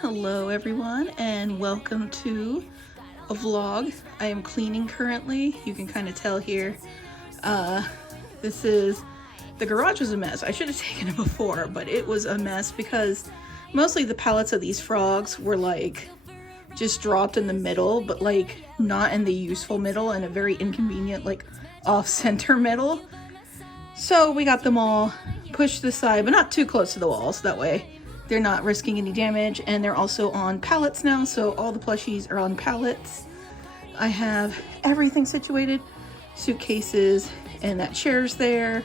Hello everyone and welcome to a vlog. I am cleaning currently. You can kind of tell here. The garage was a mess. I should have taken it before, but it was a mess because mostly the pallets of these frogs were like just dropped in the middle, but like not in the useful middle, and a very inconvenient like off-center middle. So we got them all pushed to the side, but not too close to the wall, so that way they're not risking any damage. And they're also on pallets now, so all the plushies are on pallets. I have everything situated, suitcases, and that chair's there.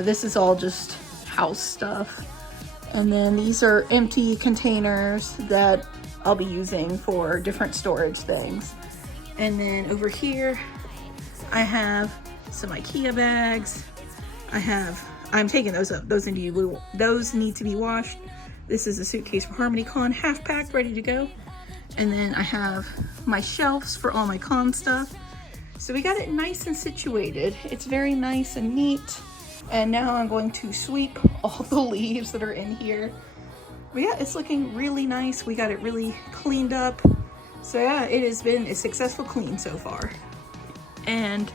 This is all just house stuff. And then these are empty containers that I'll be using for different storage things. And then over here, I have some IKEA bags. I'm taking those up. Those need to be washed. This is a suitcase for harmonycon, half packed, ready to go. And then I have my shelves for all my con stuff. So we got it nice and situated. It's very nice and neat. And now I'm going to sweep all the leaves that are in here. But yeah, it's looking really nice. We got it really cleaned up. So yeah, it has been a successful clean so far. And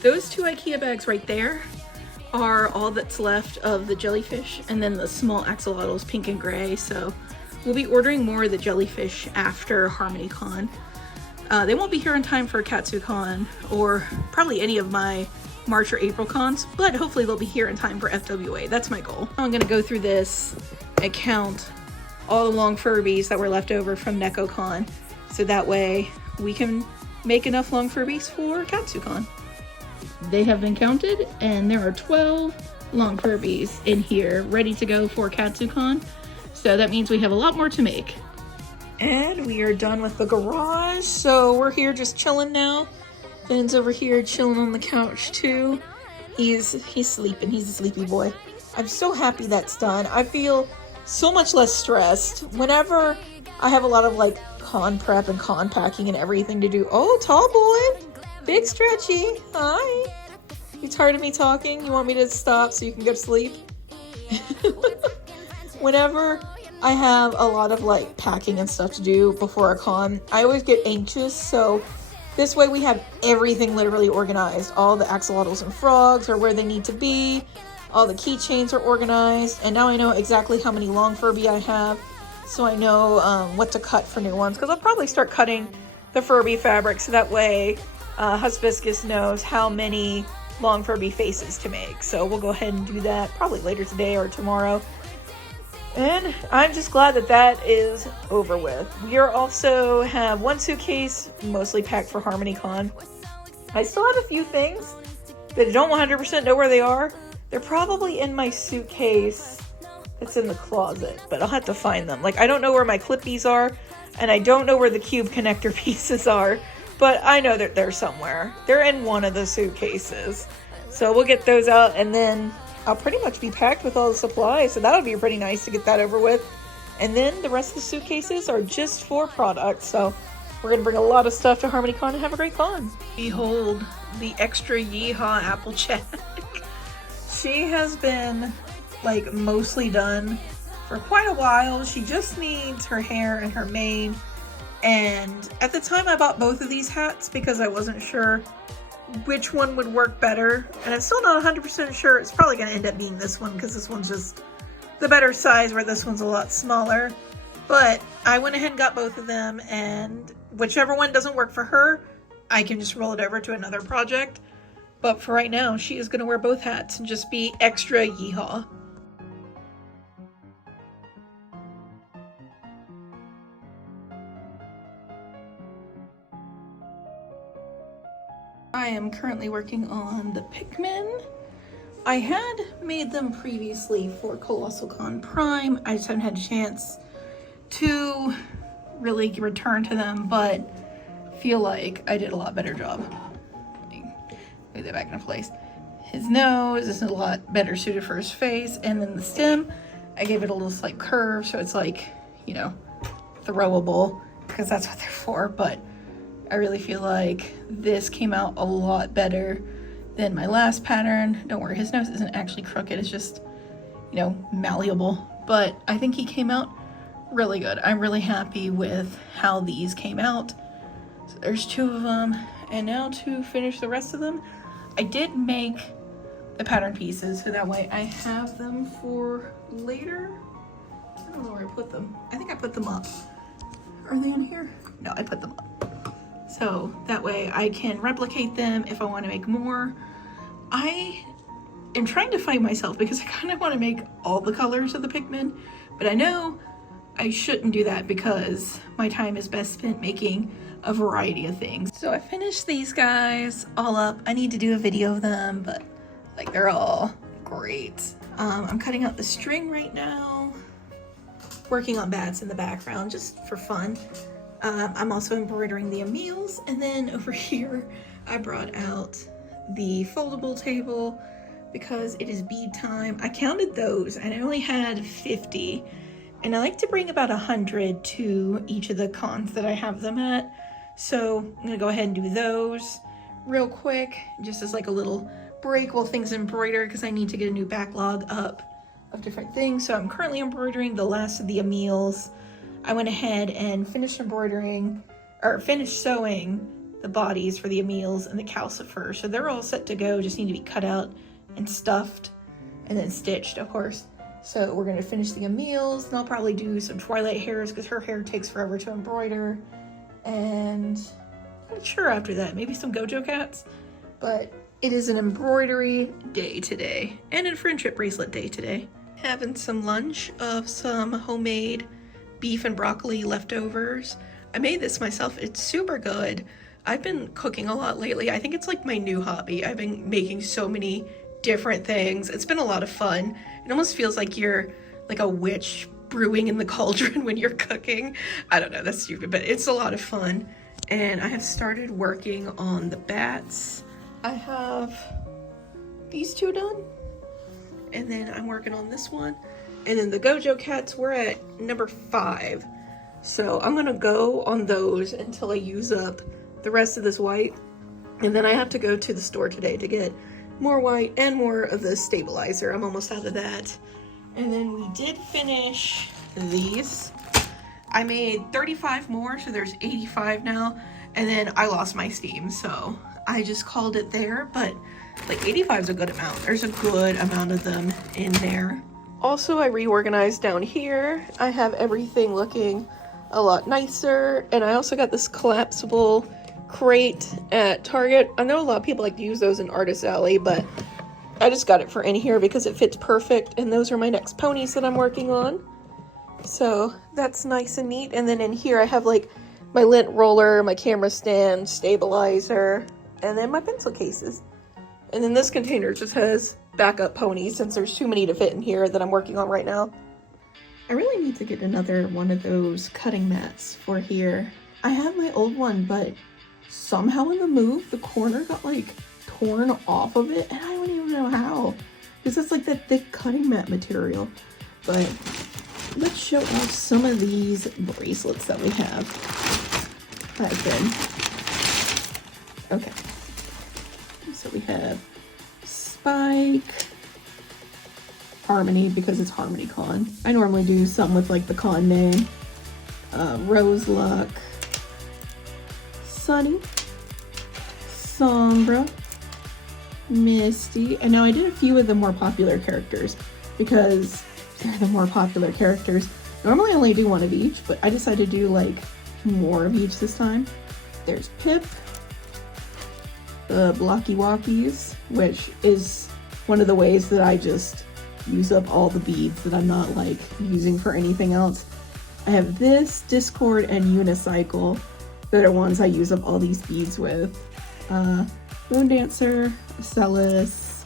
those two IKEA bags right there are all that's left of the jellyfish, and then the small axolotls, pink and gray. So we'll be ordering more of the jellyfish after harmonycon. They won't be here in time for katsucon or probably any of my March or April cons, but hopefully they'll be here in time for FWA. That's my goal. I'm gonna go through this and count all the long Furbies that were left over from NecoCon, so that way we can make enough long Furbies for katsucon. They have been counted, and there are 12 long Furbies in here ready to go for katsucon. So that means we have a lot more to make. And we are done with the garage. So we're here just chilling now. Finn's over here chilling on the couch too. He's sleeping. He's a sleepy boy. I'm so happy that's done. I feel so much less stressed. Whenever I have a lot of like con prep and con packing and everything to do. Oh, tall boy. Big stretchy. Hi. You tired of me talking? You want me to stop so you can go to sleep? Whenever I have a lot of like packing and stuff to do before a con, I always get anxious. So this way we have everything literally organized. All the axolotls and frogs are where they need to be. All the keychains are organized. And now I know exactly how many long Furby I have. So I know what to cut for new ones. Because I'll probably start cutting the Furby fabric so that way Hibiscus knows how many long Furby faces to make. So we'll go ahead and do that probably later today or tomorrow. And I'm just glad that that is over with. We are also have one suitcase mostly packed for harmonycon. I still have a few things that I don't 100% know where they are. They're probably in my suitcase that's in the closet, but I'll have to find them. Like, I don't know where my clippies are, and I don't know where the cube connector pieces are. But I know that they're somewhere. They're in one of the suitcases. So we'll get those out, and then I'll pretty much be packed with all the supplies. So that'll be pretty nice to get that over with. And then the rest of the suitcases are just for products. So we're going to bring a lot of stuff to harmonycon and have a great con. Behold the extra yeehaw Applejack. She has been like mostly done for quite a while. She just needs her hair and her mane. And at the time I bought both of these hats because I wasn't sure which one would work better. And I'm still not 100% sure. It's probably going to end up being this one because this one's just the better size, where this one's a lot smaller. But I went ahead and got both of them, and whichever one doesn't work for her, I can just roll it over to another project. But for right now, she is going to wear both hats and just be extra yeehaw. I am currently working on the Pikmin. I had made them previously for Colossal Con Prime. I just haven't had a chance to really return to them, but feel like I did a lot better job. Let me move that back into place. His nose is a lot better suited for his face, and then the stem, I gave it a little slight curve so it's like, you know, throwable, because that's what they're for. But I really feel like this came out a lot better than my last pattern. Don't worry, his nose isn't actually crooked, it's just, you know, malleable. But I think he came out really good. I'm really happy with how these came out. So there's 2 of them, and now to finish the rest of them, I did make the pattern pieces so that way I have them for later. I don't know where I put them. I think I put them up. Are they in here? No, I put them up. So that way I can replicate them if I want to make more. I am trying to fight myself because I kind of want to make all the colors of the Pikmin, but I know I shouldn't do that because my time is best spent making a variety of things. So I finished these guys all up. I need to do a video of them, but like they're all great. I'm cutting out the string right now, working on bats in the background just for fun. I'm also embroidering the Emils, and then over here I brought out the foldable table because it is bead time. I counted those and I only had 50, and I like to bring about 100 to each of the cons that I have them at. So I'm gonna go ahead and do those real quick, just as like a little break while things embroider, because I need to get a new backlog up of different things. So I'm currently embroidering the last of the Emils. I went ahead and finished embroidering, or finished sewing the bodies for the Emils and the Calcifer. So they're all set to go, just need to be cut out and stuffed and then stitched, of course. So we're gonna finish the Emils, and I'll probably do some Twilight hairs because her hair takes forever to embroider. And I'm not sure after that, maybe some Gojo cats. But it is an embroidery day today and a friendship bracelet day today. Having some lunch of some homemade beef and broccoli leftovers. I made this myself, it's super good. I've been cooking a lot lately. I think it's like my new hobby. I've been making so many different things. It's been a lot of fun. It almost feels like you're like a witch brewing in the cauldron when you're cooking. I don't know, that's stupid, but it's a lot of fun. And I have started working on the bats. I have these 2 done, and then I'm working on this one. And then the Gojo cats, we're at number 5. So I'm gonna go on those until I use up the rest of this white. And then I have to go to the store today to get more white and more of the stabilizer. I'm almost out of that. And then we did finish these. I made 35 more, so there's 85 now. And then I lost my steam, so I just called it there. But like 85 is a good amount. There's a good amount of them in there. Also, I reorganized down here. I have everything looking a lot nicer. And I also got this collapsible crate at Target. I know a lot of people like to use those in Artist Alley, but I just got it for in here because it fits perfect. And those are my next ponies that I'm working on. So that's nice and neat. And then in here I have like my lint roller, my camera stand, stabilizer, and then my pencil cases. And then this container just has backup ponies since there's too many to fit in here that I'm working on right now. I really need to get another one of those cutting mats for here. I have my old one, but somehow in the move, the corner got like torn off of it, and I don't even know how. Because it's like that thick cutting mat material. But let's show off some of these bracelets that we have. Okay. So we have Spike, Harmony, because it's harmonycon. I normally do some with like the con name. Rose Luck, Sunny, Sombra, Misty, and now I did a few of the more popular characters because they're the more popular characters. Normally I only do one of each, but I decided to do like more of each this time. There's Pip, the Blocky Walkies, which is one of the ways that I just use up all the beads that I'm not like using for anything else. I have this, Discord, and Unicycle that are ones I use up all these beads with. Moon Dancer, Celis,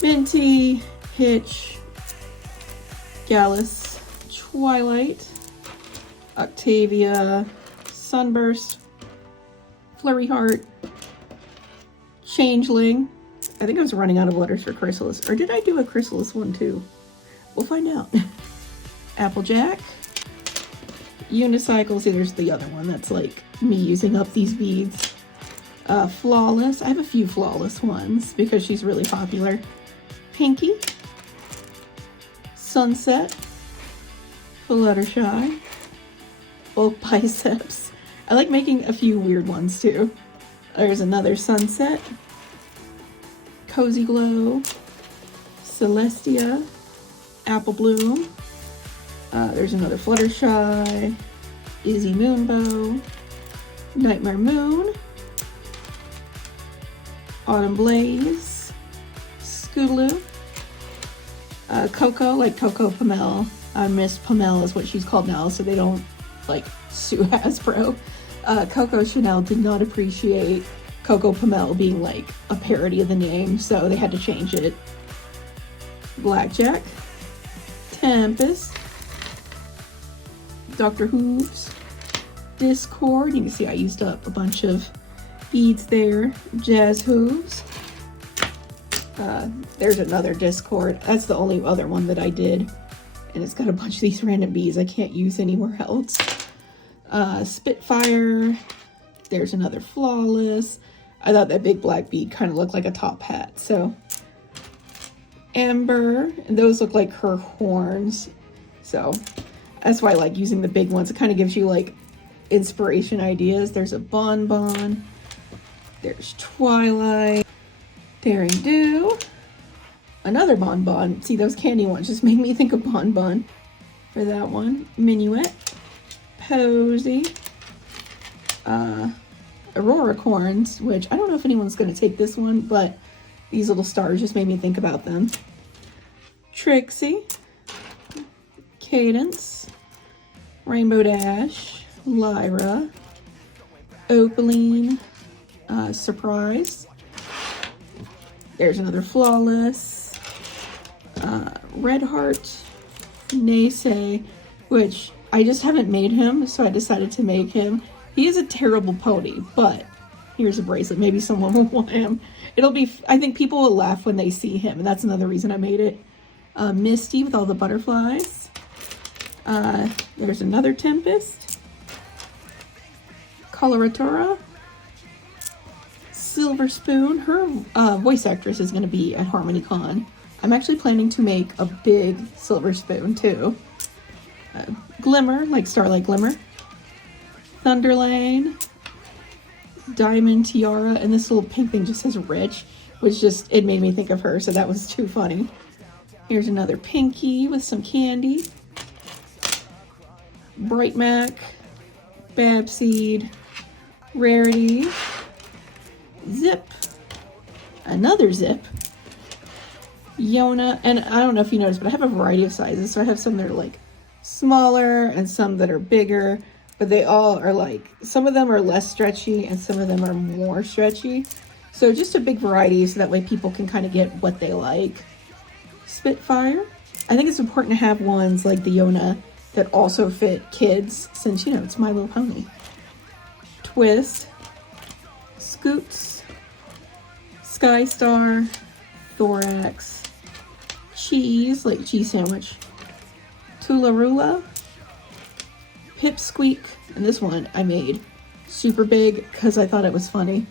Minty, Hitch, Gallus, Twilight, Octavia, Sunburst, Flurry Heart, Changeling. I think I was running out of letters for Chrysalis. Or did I do a Chrysalis one too? We'll find out. Applejack, Unicycle. See, there's the other one. That's like me using up these beads. Flawless. I have a few Flawless ones because she's really popular. Pinky, Sunset, Fluttershy, bulk biceps. I like making a few weird ones too. There's another sunset, cozy glow, Celestia, apple bloom. There's another Fluttershy, Izzy Moonbow, Nightmare Moon, Autumn Blaze, Scootaloo, Coco, like Coco Pamel. Miss Pamel is what she's called now, so they don't like sue Hasbro. Coco Chanel did not appreciate Coco Pamel being like a parody of the name, so they had to change it. Blackjack, Tempest, Dr. Hooves, Discord. You can see I used up a bunch of beads there. Jazz Hooves. There's another Discord. That's the only other one that I did. And it's got a bunch of these random beads I can't use anywhere else. Spitfire. There's another Flawless. I thought that big black bead kind of looked like a top hat. So Amber. And those look like her horns. So that's why I like using the big ones. It kind of gives you like inspiration ideas. There's a Bonbon. There's Twilight. Daring Do. Another Bonbon. See, those candy ones just make me think of Bonbon for that one. Minuet. Posy. Aurora Corns, which I don't know if anyone's going to take this one, but these little stars just made me think about them. Trixie. Cadence. Rainbow Dash. Lyra. Opaline. Surprise. There's another Flawless. Red Heart, Naysay, which I just haven't made him, so I decided to make him. He is a terrible pony, but here's a bracelet. Maybe someone will want him. It'll be, I think people will laugh when they see him, and that's another reason I made it. Misty with all the butterflies. There's another Tempest. Coloratura. Silver Spoon. Her voice actress is going to be at HarmonyCon. I'm actually planning to make a big Silver Spoon too. Glimmer, like Starlight Glimmer. Thunderlane. Diamond Tiara. And this little pink thing just says Rich, which just, it made me think of her, so that was too funny. Here's another Pinky with some candy. Bright Mac. Babseed. Rarity. Zip. Another Zip. Yona. And I don't know if you noticed, but I have a variety of sizes. So I have some that are like smaller and some that are bigger. But they all are like, some of them are less stretchy and some of them are more stretchy. So just a big variety so that way people can kind of get what they like. Spitfire. I think it's important to have ones like the Yona that also fit kids since, you know, it's My Little Pony. Twist. Scoots. Sky Star. Thorax. Cheese, like cheese sandwich. Tularula. Pipsqueak. And this one I made super big because I thought it was funny.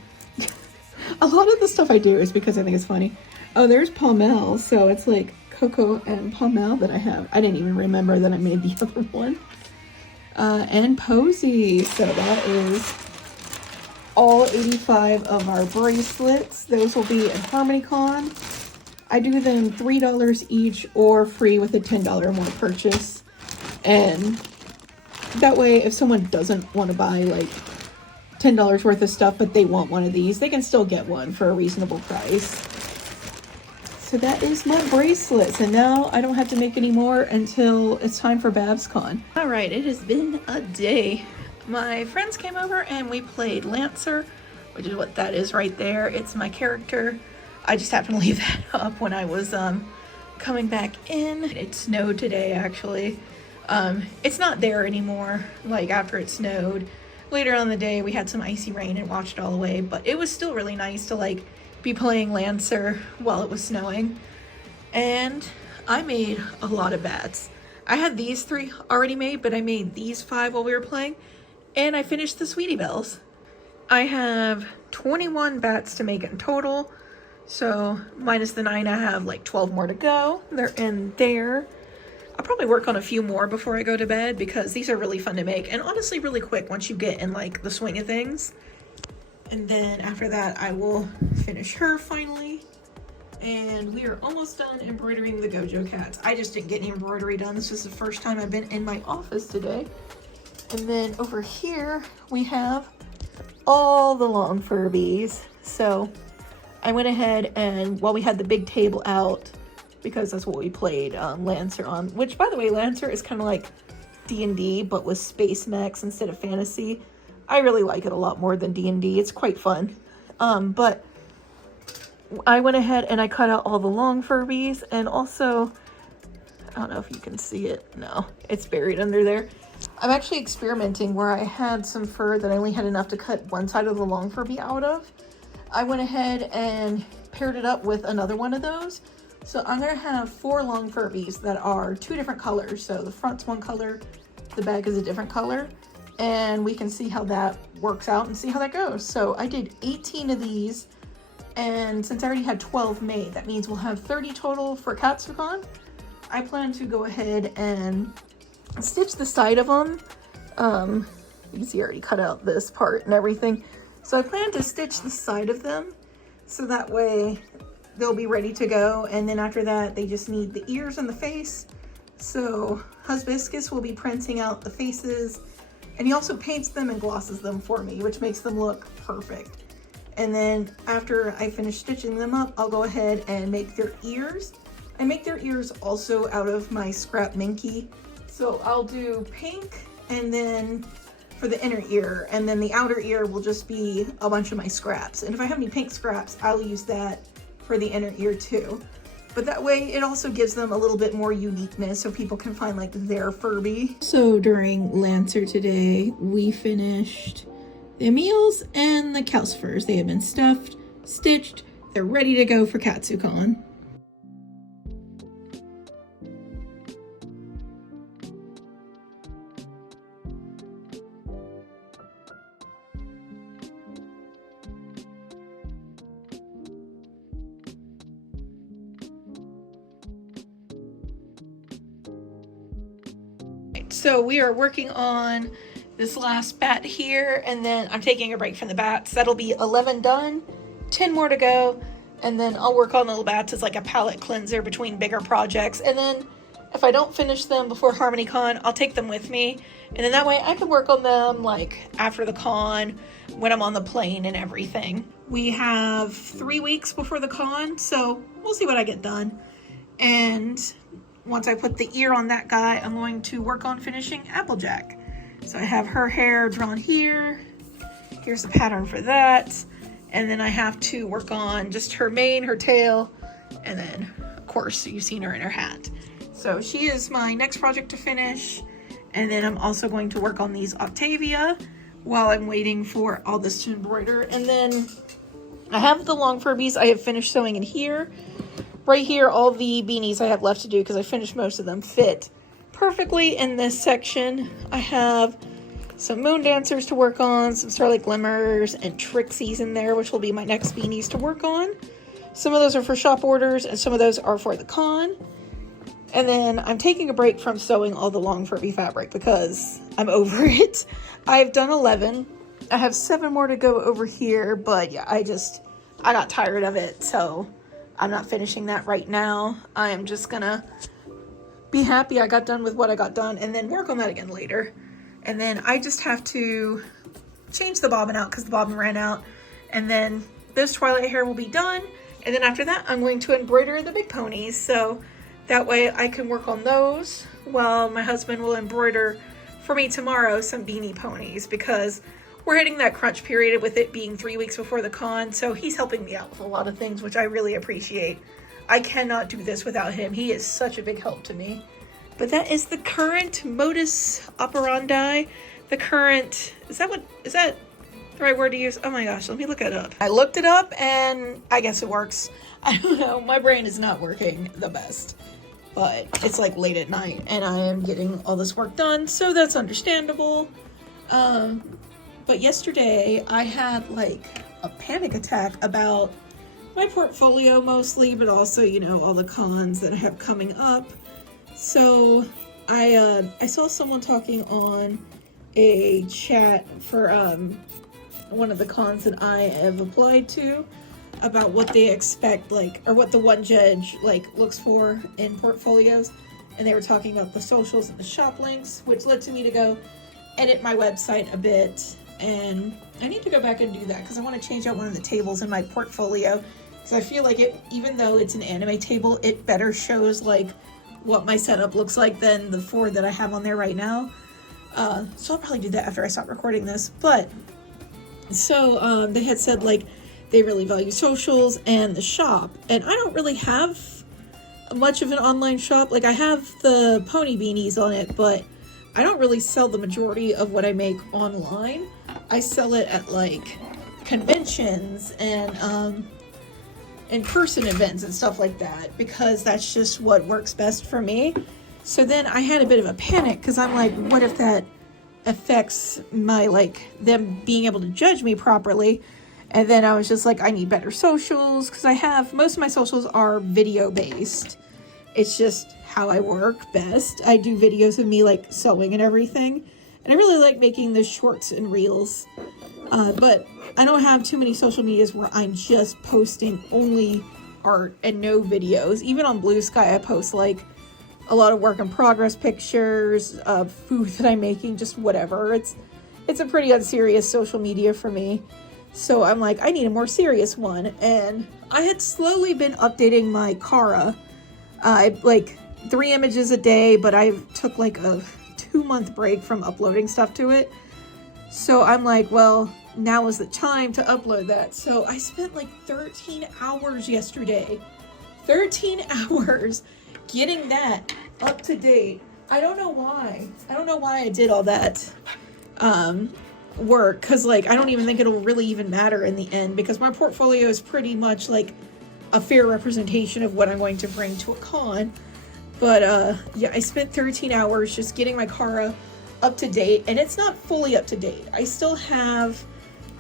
A lot of the stuff I do is because I think it's funny. Oh, there's Palmel. So it's like Coco and Palmel that I have. I didn't even remember that I made the other one. And Posy. So that is all 85 of our bracelets. Those will be at HarmonyCon. I do them $3 each or free with a $10 or more purchase. And that way, if someone doesn't want to buy like $10 worth of stuff, but they want one of these, they can still get one for a reasonable price. So that is my bracelets. And now I don't have to make any more until it's time for BabsCon. All right, it has been a day. My friends came over and we played Lancer, which is what that is right there. It's my character. I just happened to leave that up when I was coming back in. It snowed today, actually. It's not there anymore, like after it snowed. Later on in the day, we had some icy rain and washed it all away, but it was still really nice to like be playing Lancer while it was snowing. And I made a lot of bats. I had these 3 already made, but I made these 5 while we were playing. And I finished the Sweetie Bells. I have 21 bats to make in total. So minus the 9, I have like 12 more to go. They're in there. I'll probably work on a few more before I go to bed because these are really fun to make and honestly really quick once you get in like the swing of things. And then after that, I will finish her finally. And we are almost done embroidering the Gojo cats. I just didn't get any embroidery done. This is the first time I've been in my office today. And then over here, we have all the long Furbies. So I went ahead and while we had the big table out, because that's what we played Lancer on, which by the way, Lancer is kind of like D&D, but with space mechs instead of fantasy. I really like it a lot more than D&D. It's quite fun. But I went ahead and I cut out all the long Furbies, and also, I don't know if you can see it. No, it's buried under there. I'm actually experimenting where I had some fur that I only had enough to cut one side of the long Furby out of. I went ahead and paired it up with another one of those. So I'm going to have 4 long Furbies that are 2 different colors. So the front's one color, the back is a different color. And we can see how that works out and see how that goes. So I did 18 of these, and since I already had 12 made, that means we'll have 30 total for katsucon. I plan to go ahead and stitch the side of them. You can see I already cut out this part and everything. So I plan to stitch the side of them so that way they'll be ready to go. And then after that, they just need the ears and the face. So Hibiscus will be printing out the faces, and he also paints them and glosses them for me, which makes them look perfect. And then after I finish stitching them up, I'll go ahead and make their ears. I make their ears also out of my scrap Minky. So I'll do pink, and then for the inner ear, and then the outer ear will just be a bunch of my scraps. And if I have any pink scraps, I'll use that for the inner ear too. But that way it also gives them a little bit more uniqueness so people can find like their Furby. So during Lancer today, we finished the Emils and the Calcifers. They have been stuffed, stitched, they're ready to go for katsucon. So we are working on this last bat here, and then I'm taking a break from the bats. That'll be 11 done, 10 more to go, and then I'll work on the bats as like a palette cleanser between bigger projects. And then if I don't finish them before harmonycon, I'll take them with me, and then that way I can work on them like after the con when I'm on the plane and everything. We have 3 weeks before the con, so we'll see what I get done. And once I put the ear on that guy, I'm going to work on finishing Applejack. So I have her hair drawn here. Here's the pattern for that. And then I have to work on just her mane, her tail, and then, of course, you've seen her in her hat. So she is my next project to finish. And then I'm also going to work on these Octavia while I'm waiting for all this to embroider. And then I have the long Furbies I have finished sewing in here. Right here, all the beanies I have left to do because I finished most of them fit perfectly in this section. I have some Moon Dancers to work on, some Starlight Glimmers, and Trixies in there, which will be my next beanies to work on. Some of those are for shop orders, and some of those are for the con. And then I'm taking a break from sewing all the long Furby fabric because I'm over it. I've done 11. I have 7 more to go over here, but yeah, I got tired of it, so I'm not finishing that right now. I am just gonna be happy I got done with what I got done and then work on that again later. And then I just have to change the bobbin out because the bobbin ran out. And then this Twilight hair will be done. And then after that, I'm going to embroider the big ponies. So that way I can work on those while my husband will embroider for me tomorrow some beanie ponies because we're hitting that crunch period with it being 3 weeks before the con, so he's helping me out with a lot of things, which I really appreciate. I cannot do this without him. He is such a big help to me. But that is the current modus operandi. The current, is that the right word to use? Oh my gosh, let me look it up. I looked it up and I guess it works. I don't know, my brain is not working the best. But it's like late at night and I am getting all this work done, so that's understandable. But yesterday I had like a panic attack about my portfolio mostly, but also, you know, all the cons that I have coming up. So I saw someone talking on a chat for one of the cons that I have applied to about what they expect, like, or what the one judge like looks for in portfolios, and they were talking about the socials and the shop links, which led to me to go edit my website a bit, and I need to go back and do that because I want to change out one of the tables in my portfolio, because I feel like it, even though it's an anime table, it better shows like what my setup looks like than the 4 that I have on there right now. So I'll probably do that after I stop recording this. But so they had said like they really value socials and the shop, and I don't really have much of an online shop. Like I have the pony beanies on it, but I don't really sell the majority of what I make online. I sell it at like conventions and in-person events and stuff like that, because that's just what works best for me. So then I had a bit of a panic because I'm like, what if that affects my, like, them being able to judge me properly? And then I was just like, I need better socials, because I have, most of my socials are video based. It's just how I work best. I do videos of me like sewing and everything, and I really like making the shorts and reels, but I don't have too many social medias where I'm just posting only art and no videos. Even on Blue Sky I post like a lot of work in progress pictures of food that I'm making, just whatever. It's a pretty unserious social media for me. So I'm like, I need a more serious one. And I had slowly been updating my Kara. I like 3 images a day, but I took like a 2-month break from uploading stuff to it. So I'm like, well, now is the time to upload that. So I spent like 13 hours yesterday. 13 hours getting that up to date. I don't know why. I don't know why I did all that work, because like I don't even think it'll really even matter in the end, because my portfolio is pretty much like a fair representation of what I'm going to bring to a con. But yeah, I spent 13 hours just getting my Kara up to date, and it's not fully up to date. I still have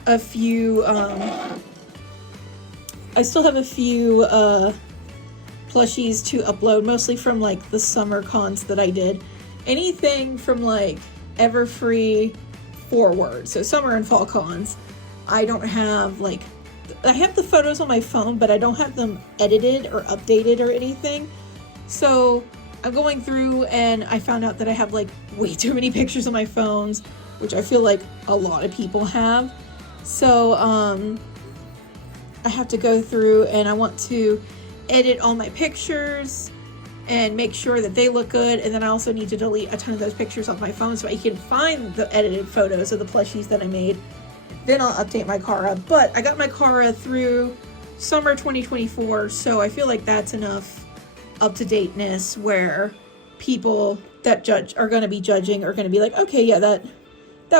a few plushies to upload, mostly from like the summer cons that I did. Anything from like Everfree forward, so summer and fall cons, I don't have like, I have the photos on my phone, but I don't have them edited or updated or anything. So I'm going through and I found out that I have like way too many pictures on my phones, which I feel like a lot of people have. So I have to go through and I want to edit all my pictures and make sure that they look good, and then I also need to delete a ton of those pictures off my phone so I can find the edited photos of the plushies that I made. Then I'll update my Kara. But I got my Kara through summer 2024, so I feel like that's enough up-to-dateness where people that judge are going to be judging are going to be like, okay, yeah, that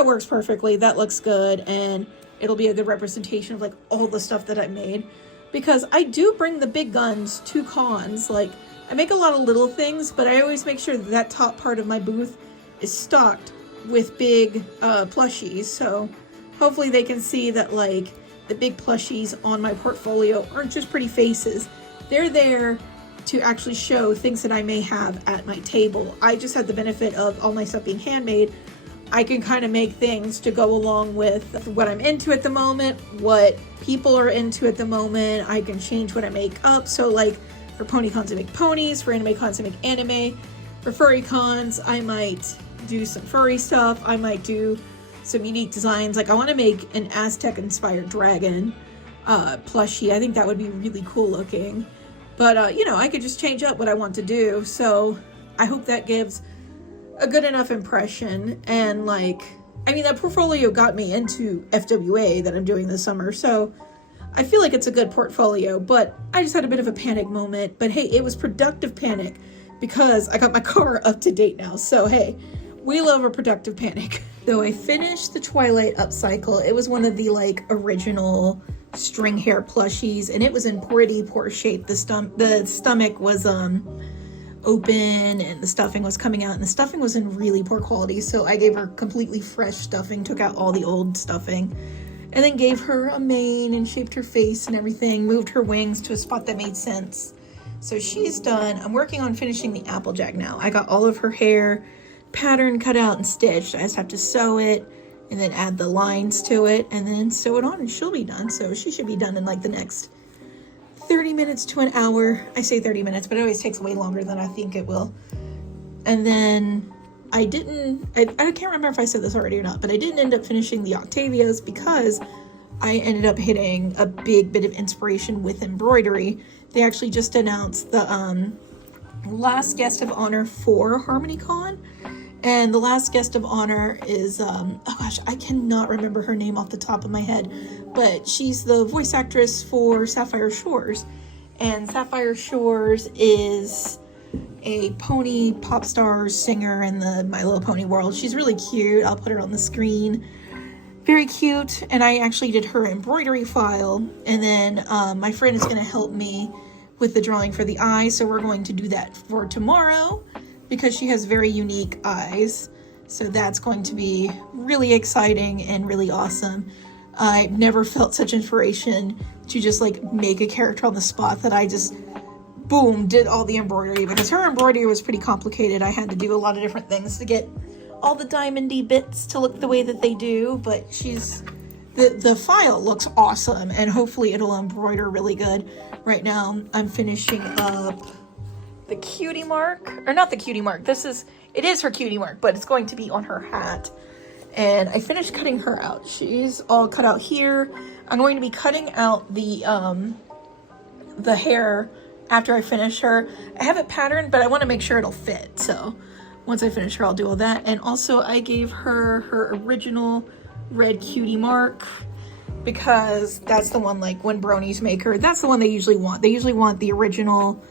works perfectly, that looks good, and it'll be a good representation of like all the stuff that I made. Because I do bring the big guns to cons. Like, I make a lot of little things, but I always make sure that that top part of my booth is stocked with big plushies. So hopefully they can see that like the big plushies on my portfolio aren't just pretty faces. They're there to actually show things that I may have at my table. I just had the benefit of all my stuff being handmade. I can kind of make things to go along with what I'm into at the moment, what people are into at the moment. I can change what I make up. So like for pony cons, I make ponies. For anime cons, I make anime. For furry cons, I might do some furry stuff. I might do some unique designs. Like I want to make an Aztec inspired dragon plushie. I think that would be really cool looking. But you know, I could just change up what I want to do. So I hope that gives a good enough impression. And like, I mean, that portfolio got me into FWA that I'm doing this summer, so I feel like it's a good portfolio. But I just had a bit of a panic moment. But hey, it was productive panic because I got my car up to date now. So hey, we love a productive panic. Though I finished the Twilight upcycle, it was one of the like original string hair plushies, and it was in pretty poor shape. The stomach was open and the stuffing was coming out, and the stuffing was in really poor quality, so I gave her completely fresh stuffing, took out all the old stuffing, and then gave her a mane and shaped her face and everything, moved her wings to a spot that made sense. So she's done. I'm working on finishing the Applejack now. I got all of her hair pattern cut out and stitched. I just have to sew it and then add the lines to it and then sew it on and she'll be done. So she should be done in like the next 30 minutes to an hour. I say 30 minutes, but it always takes way longer than I think it will. And then I can't remember if I said this already or not, but I didn't end up finishing the Octavias because I ended up hitting a big bit of inspiration with embroidery. They actually just announced the last guest of honor for harmonycon. And the last guest of honor is, oh gosh, I cannot remember her name off the top of my head, but she's the voice actress for Sapphire Shores. And Sapphire Shores is a pony pop star singer in the My Little Pony world. She's really cute. I'll put her on the screen. Very cute. And I actually did her embroidery file. And then my friend is going to help me with the drawing for the eyes. So we're going to do that for tomorrow, because she has very unique eyes. So that's going to be really exciting and really awesome. I've never felt such inspiration to just like make a character on the spot that I just, boom, did all the embroidery, because her embroidery was pretty complicated. I had to do a lot of different things to get all the diamondy bits to look the way that they do, but the file looks awesome and hopefully it'll embroider really good. Right now I'm finishing up the cutie mark, or not the cutie mark. It is her cutie mark, but it's going to be on her hat. And I finished cutting her out. She's all cut out here. I'm going to be cutting out the hair after I finish her. I have it patterned, but I want to make sure it'll fit. So once I finish her, I'll do all that. And also I gave her her original red cutie mark, because that's the one, like when bronies make her, that's the one they usually want. They usually want the original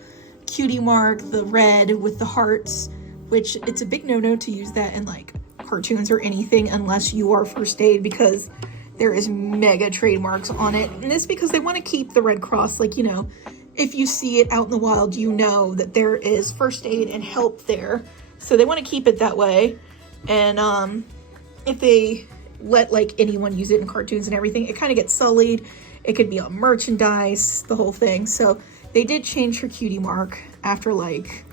cutie mark, the red with the hearts, which it's a big no-no to use that in like cartoons or anything unless you are first aid, because there is mega trademarks on it. And it's because they want to keep the Red Cross, like, you know, if you see it out in the wild, you know that there is first aid and help there. So they want to keep it that way. And if they let like anyone use it in cartoons and everything, it kind of gets sullied. It could be on merchandise, the whole thing. So they did change her cutie mark after like,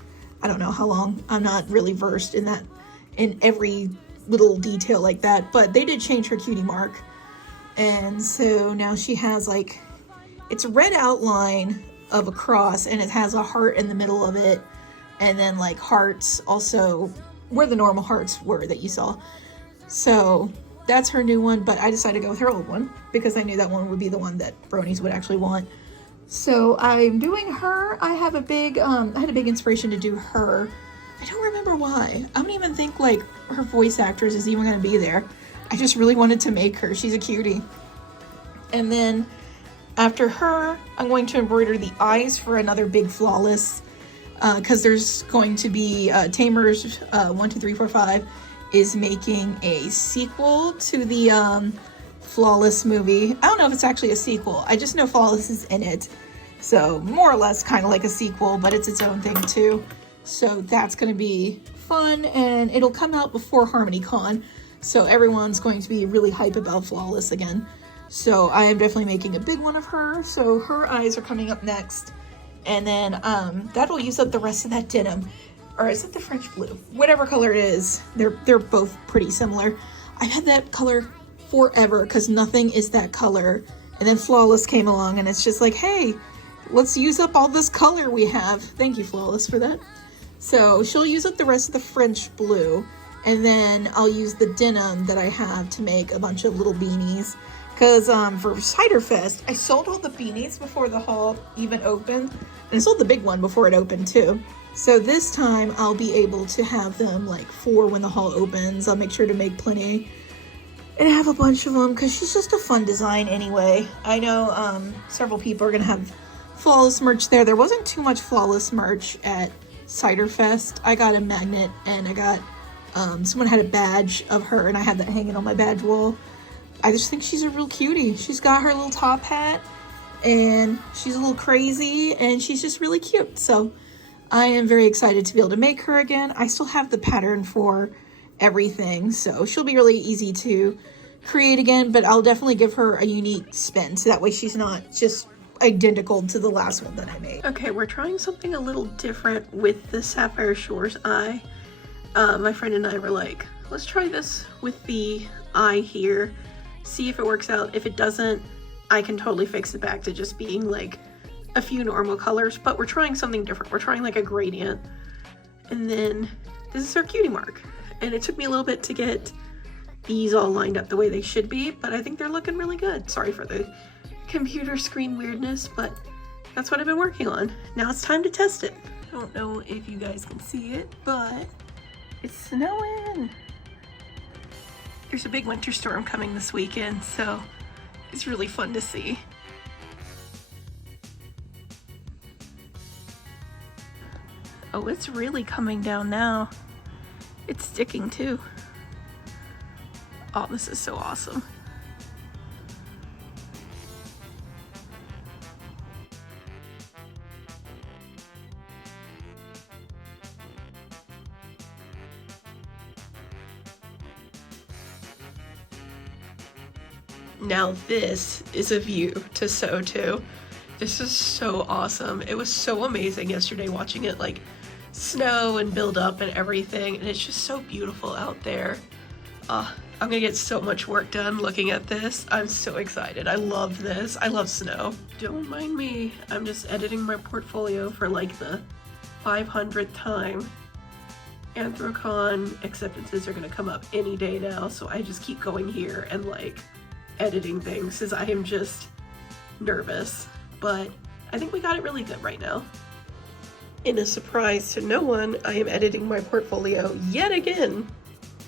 I don't know how long. I'm not really versed in that, in every little detail like that, but they did change her cutie mark. And so now she has like, it's a red outline of a cross and it has a heart in the middle of it. And then like hearts also where the normal hearts were that you saw. So that's her new one, but I decided to go with her old one because I knew that one would be the one that bronies would actually want. So I'm doing her. I have a big, I had a big inspiration to do her. I don't remember why. I don't even think like her voice actress is even going to be there. I just really wanted to make her. She's a cutie. And then after her, I'm going to embroider the eyes for another big flawless, because there's going to be Tamers 1, 2, 3, 4, 5 is making a sequel to the Flawless movie. I don't know if it's actually a sequel. I just know Flawless is in it. So more or less kind of like a sequel, but it's its own thing too. So that's going to be fun, and it'll come out before HarmonyCon. So everyone's going to be really hype about Flawless again. So I am definitely making a big one of her. So her eyes are coming up next. And then that'll use up the rest of that denim. Or is it the French blue? Whatever color it is. They're both pretty similar. I've had that color forever because nothing is that color. And then Flawless came along and it's just like, hey, let's use up all this color we have. Thank you, Flawless, for that. So she'll use up the rest of the French blue. And then I'll use the denim that I have to make a bunch of little beanies. Because for Cider Fest, I sold all the beanies before the haul even opened. And I sold the big one before it opened too. So this time I'll be able to have them like for when the haul opens. I'll make sure to make plenty and have a bunch of them because she's just a fun design anyway. I know several people are going to have Flawless merch there. There wasn't too much Flawless merch at Cider Fest. I got a magnet and I got, someone had a badge of her and I had that hanging on my badge wall. I just think she's a real cutie. She's got her little top hat and she's a little crazy and she's just really cute. So I am very excited to be able to make her again. I still have the pattern for everything, so she'll be really easy to create again, but I'll definitely give her a unique spin so that way she's not just identical to the last one that I made. Okay, we're trying something a little different with the Sapphire Shores eye. My friend and I were like, let's try this with the eye here, see if it works out. If it doesn't, I can totally fix it back to just being like a few normal colors, but we're trying something different. We're trying like a gradient. And then this is our cutie mark. And it took me a little bit to get these all lined up the way they should be, but I think they're looking really good. Sorry for the computer screen weirdness, but that's what I've been working on. Now it's time to test it. I don't know if you guys can see it, but it's snowing. There's a big winter storm coming this weekend, so it's really fun to see. Oh, it's really coming down now. It's sticking too. Oh, this is so awesome. Now this is a view to sew to. This is so awesome. It was so amazing yesterday watching it like snow and build up and everything, and it's just so beautiful out there. I'm gonna get so much work done looking at this. I'm so excited. I love this. I love snow. Don't mind me. I'm just editing my portfolio for like the 500th time. Anthrocon acceptances are gonna come up any day now, so I just keep going here and like editing things because I am just nervous. But I think we got it really good right now. In a surprise to no one, I am editing my portfolio yet again.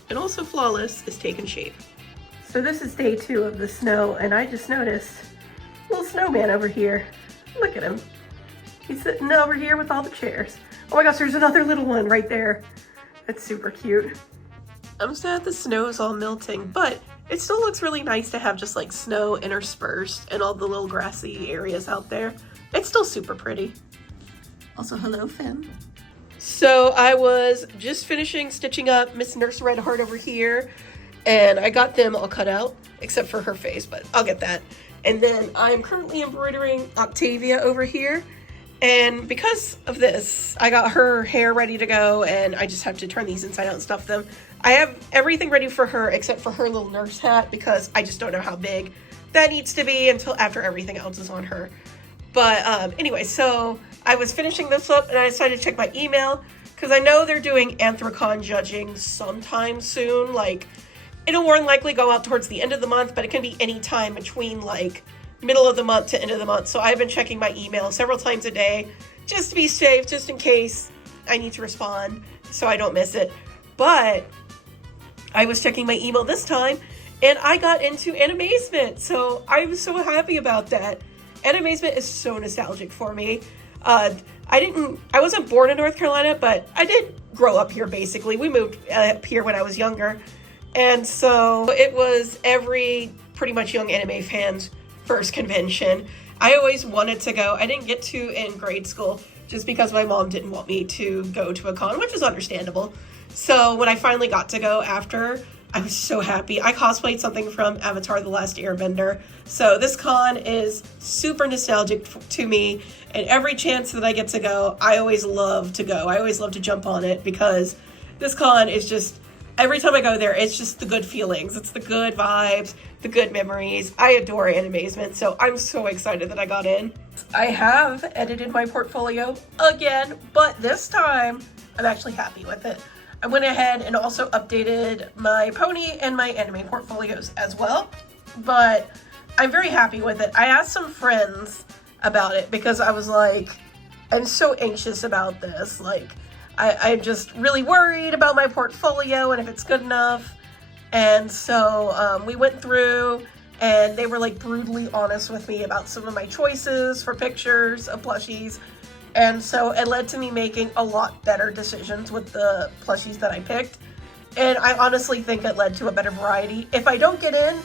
And also Flawless is taking shape. So this is day 2 of the snow, and I just noticed a little snowman over here. Look at him. He's sitting over here with all the chairs. Oh my gosh, there's another little one right there. That's super cute. I'm sad the snow is all melting, but it still looks really nice to have just like snow interspersed and all the little grassy areas out there. It's still super pretty. Also, hello, Fem. So I was just finishing stitching up Miss Nurse Red Heart over here, and I got them all cut out, except for her face, but I'll get that. And then I'm currently embroidering Octavia over here, and because of this, I got her hair ready to go, and I just have to turn these inside out and stuff them. I have everything ready for her except for her little nurse hat, because I just don't know how big that needs to be until after everything else is on her. But anyway, so I was finishing this up and I decided to check my email because I know they're doing Anthrocon judging sometime soon. Like, it'll more than likely go out towards the end of the month, but it can be any time between like middle of the month to end of the month. So I've been checking my email several times a day just to be safe, just in case I need to respond so I don't miss it. But I was checking my email this time and I got into Animazement. So I was so happy about that. Animazement is so nostalgic for me. I wasn't born in North Carolina, but I did grow up here basically. We moved up here when I was younger. And so it was every pretty much young anime fan's first convention. I always wanted to go. I didn't get to in grade school just because my mom didn't want me to go to a con, which is understandable. So when I finally got to go after, I was so happy. I cosplayed something from Avatar: The Last Airbender. So this con is super nostalgic to me, and every chance that I get to go, I always love to go. I always love to jump on it because this con is just, every time I go there, it's just the good feelings. It's the good vibes, the good memories. I adore Animazement, so I'm so excited that I got in. I have edited my portfolio again, but this time I'm actually happy with it. I went ahead and also updated my pony and my anime portfolios as well, but I'm very happy with it. I asked some friends about it because I was like, I'm so anxious about this. Like, I'm just really worried about my portfolio and if it's good enough. And so we went through and they were like brutally honest with me about some of my choices for pictures of plushies. And so it led to me making a lot better decisions with the plushies that I picked. And I honestly think it led to a better variety. If I don't get in,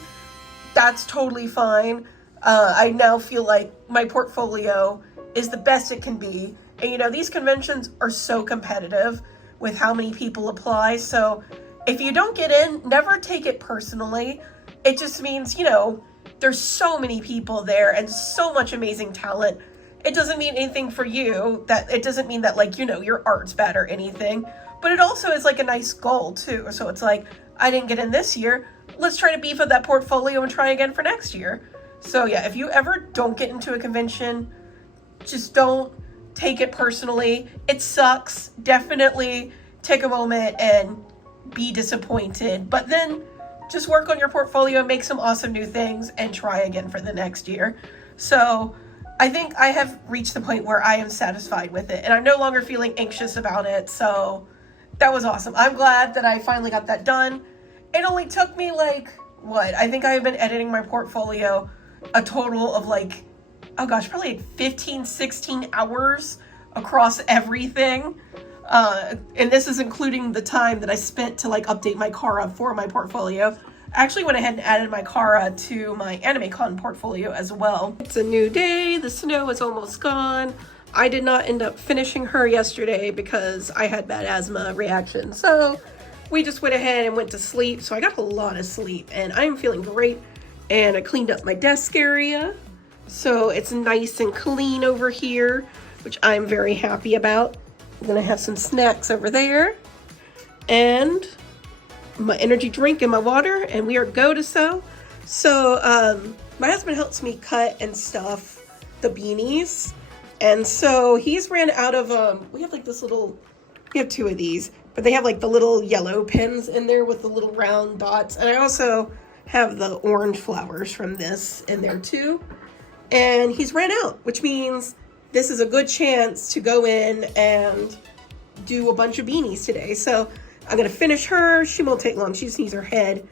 that's totally fine. I now feel like my portfolio is the best it can be. And you know, these conventions are so competitive with how many people apply. So if you don't get in, never take it personally. It just means, you know, there's so many people there and so much amazing talent. It doesn't mean anything for you, that it doesn't mean that like, you know, your art's bad or anything, but it also is like a nice goal too. So it's like, I didn't get in this year, let's try to beef up that portfolio and try again for next year. So yeah, if you ever don't get into a convention, just don't take it personally. It sucks. Definitely take a moment and be disappointed, but then just work on your portfolio and make some awesome new things and try again for the next year. So I think I have reached the point where I am satisfied with it and I'm no longer feeling anxious about it. So that was awesome. I'm glad that I finally got that done. It only took me like, what? I think I have been editing my portfolio a total of like, oh gosh, probably like 15, 16 hours across everything. And this is including the time that I spent to like update my Kara for my portfolio. I actually went ahead and added my Kara to my AnimeCon portfolio as well. It's a new day. The snow is almost gone. I did not end up finishing her yesterday because I had bad asthma reaction. So we just went ahead and went to sleep. So I got a lot of sleep and I'm feeling great. And I cleaned up my desk area. So it's nice and clean over here, which I'm very happy about. I'm gonna have some snacks over there and my energy drink and my water, and we are go to sew. So my husband helps me cut and stuff the beanies, and so he's ran out of we have like this little, we have two of these, but they have like the little yellow pins in there with the little round dots, and I also have the orange flowers from this in there too. And he's ran out, which means this is a good chance to go in and do a bunch of beanies today. So I'm gonna finish her. She won't take long. She just needs her head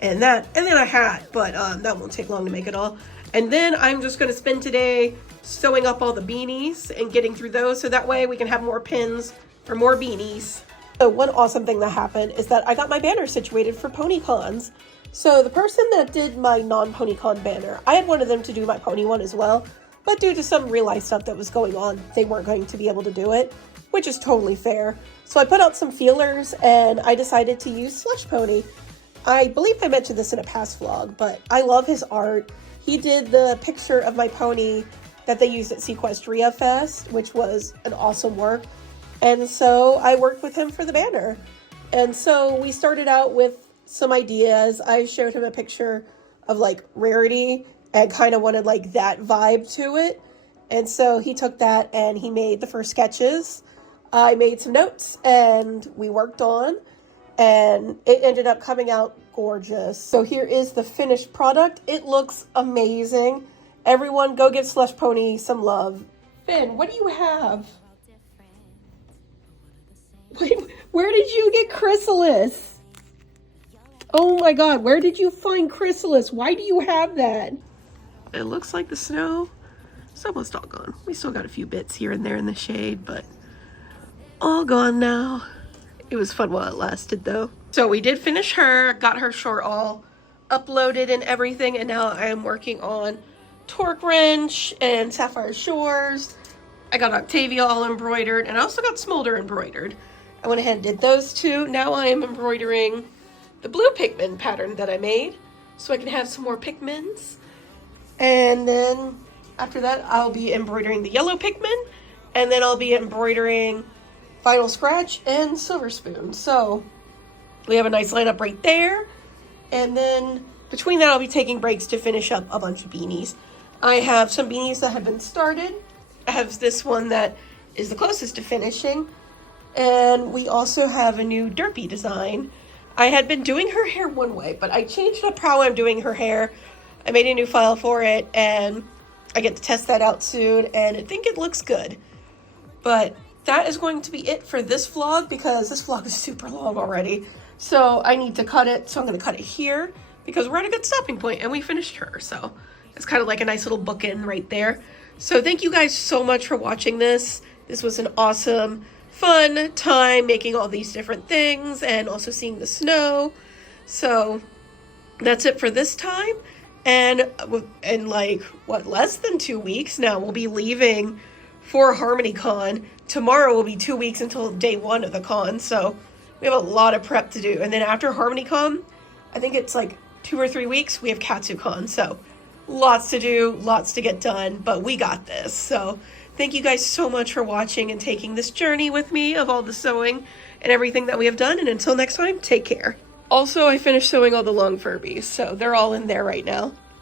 and that, and then a hat, but that won't take long to make it all. And then I'm just gonna spend today sewing up all the beanies and getting through those, so that way we can have more pins for more beanies. So one awesome thing that happened is that I got my banner situated for PonyCons. So the person that did my non-PonyCon banner, I had wanted them to do my pony one as well, but due to some real life stuff that was going on, they weren't going to be able to do it, which is totally fair. So I put out some feelers and I decided to use Slush Pony. I believe I mentioned this in a past vlog, but I love his art. He did the picture of my pony that they used at Sequestria Fest, which was an awesome work. And so I worked with him for the banner. And so we started out with some ideas. I showed him a picture of like Rarity and kind of wanted like that vibe to it. And so he took that and he made the first sketches. I made some notes and we worked on, and it ended up coming out gorgeous. So here is the finished product. It looks amazing. Everyone go give Slush Pony some love. Finn, what do you have? Wait, where did you get Chrysalis? Oh my god, where did you find Chrysalis? Why do you have that? It looks like the snow is almost all gone. We still got a few bits here and there in the shade, but all gone now. It was fun while it lasted though. So we did finish her, got her short all uploaded and everything, and now I am working on Torque Wrench and Sapphire Shores. I got Octavia all embroidered, and I also got Smolder embroidered. I went ahead and did those two. Now I am embroidering the blue Pikmin pattern that I made, so I can have some more Pikmins. And then after that, I'll be embroidering the yellow Pikmin, and then I'll be embroidering Final Scratch and Silver Spoon. So we have a nice lineup right there. And then between that, I'll be taking breaks to finish up a bunch of beanies. I have some beanies that have been started. I have this one that is the closest to finishing. And we also have a new Derpy design. I had been doing her hair one way, but I changed up how I'm doing her hair. I made a new file for it, and I get to test that out soon, and I think it looks good. But that is going to be it for this vlog, because this vlog is super long already. So I need to cut it, so I'm going to cut it here, because we're at a good stopping point, and we finished her. So it's kind of like a nice little bookend right there. So thank you guys so much for watching this. This was an awesome, fun time making all these different things, and also seeing the snow. So that's it for this time. And in like, what, less than 2 weeks now, we'll be leaving for harmonycon. Tomorrow will be 2 weeks until day one of the con, so we have a lot of prep to do. And then after harmonycon, I think it's like 2 or 3 weeks, we have katsucon. So Lots to do, lots to get done, but we got this. So thank you guys so much for watching and taking this journey with me of all the sewing and everything that we have done. And until next time, take care. Also, I finished sewing all the long Furbies, so they're all in there right now.